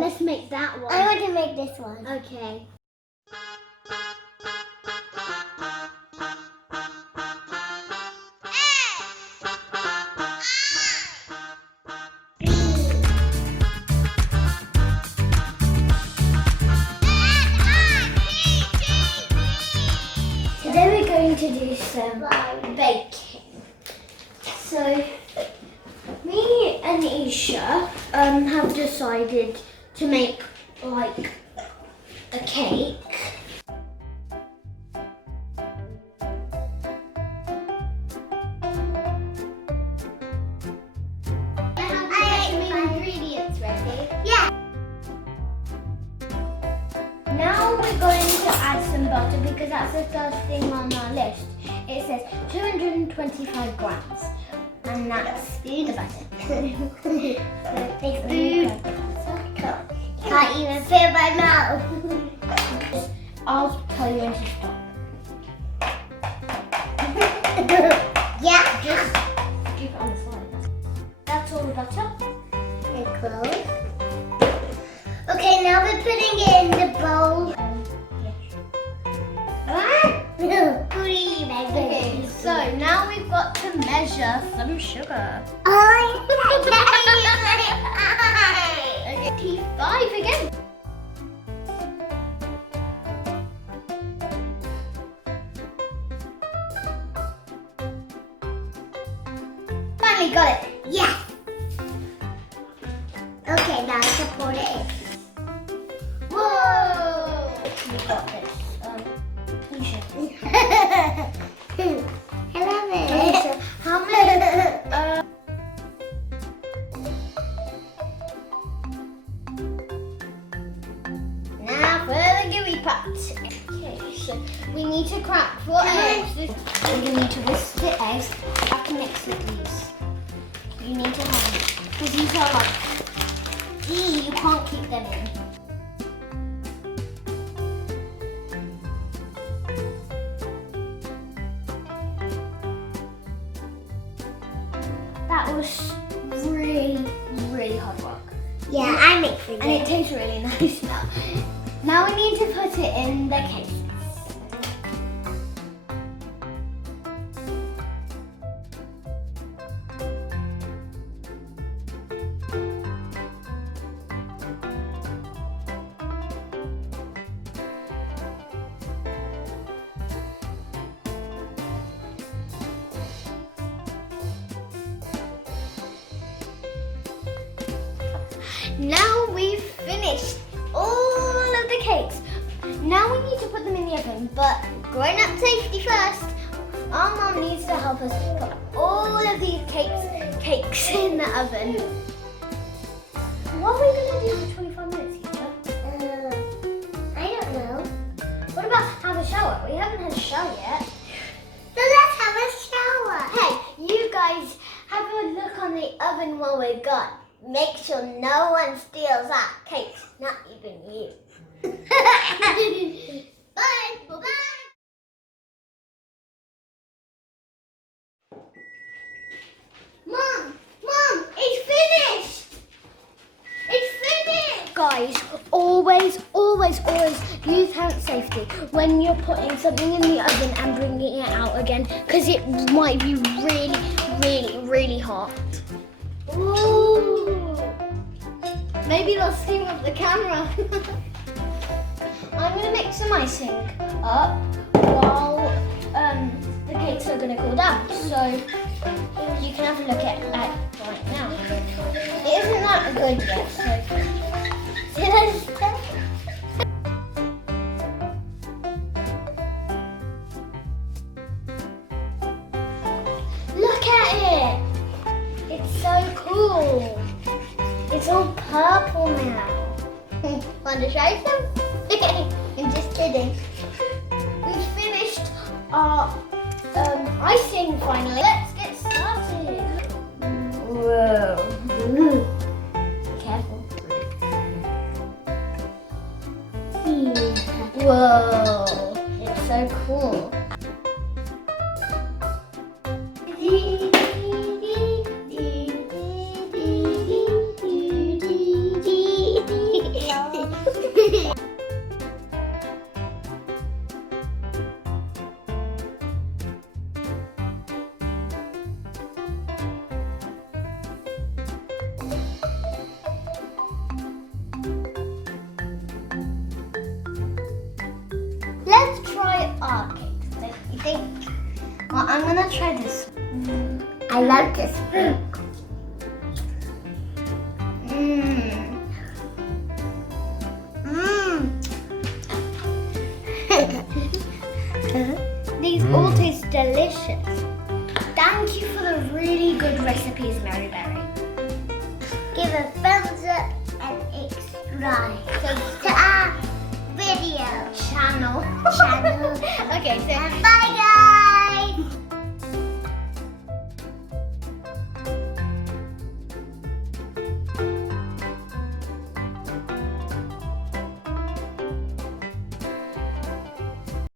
Let's make that one. I want to make this one. Okay. Today we're going to do some baking. So, me and Isha have decided to make like a cake. Ingredients ready? Yeah. Now we're going to add some butter because that's the first thing on our list. It says 225 grams, and that's the butter. It's food. Can't even feel my mouth. I'll tell you when to stop. Yeah. Just keep it on the side. That's all the butter. And close. Okay, now we're putting it in the bowl. Okay, so now we've got to measure some sugar. Okay, T5 again. Finally got it. Yes. Okay, now let's pour it in. Whoa! We got this. Isha. I love it. So how many? Now for the gooey part. Okay, so we need to crack 4 eggs. And you need to whisk the eggs. I can mix with these. You need to have them. Because these are like, you can't keep them in. That was really hard work. Yeah, I make for you. And it tastes really nice now. Now we need to put it in the case. Now we've finished all of the cakes. Now we need to put them in the oven, but grown-up safety first. Our mum needs to help us put all of these cakes in the oven. What are we going to do for 25 minutes, Keisha? I don't know. What about have a shower? We haven't had a shower yet. So let's have a shower. Hey, you guys have a look on the oven while we're gone. Make sure no one steals our cakes, not even you. Bye. Bye-bye. Mom, it's finished. It's finished. Guys, always use hand safety when you're putting something in the oven and bringing it out again, because it might be really hot. Ooh. Maybe they'll steam up the camera. I'm going to mix some icing up while the cakes are going to cool down. So you can have a look at it right now. It isn't that good yet. So look at it. It's so cool. It's all purple now. Want to try some? I'm just kidding. We've finished our icing finally. Let's get started. Whoa. Ooh. Careful. Whoa. It's so cool. I'm gonna try this. I love this fruit. These all taste delicious. Thank you for the really good recipes, Mary Berry. Give a thumbs up and subscribe to our video Channel. channel. Okay, so And bye guys.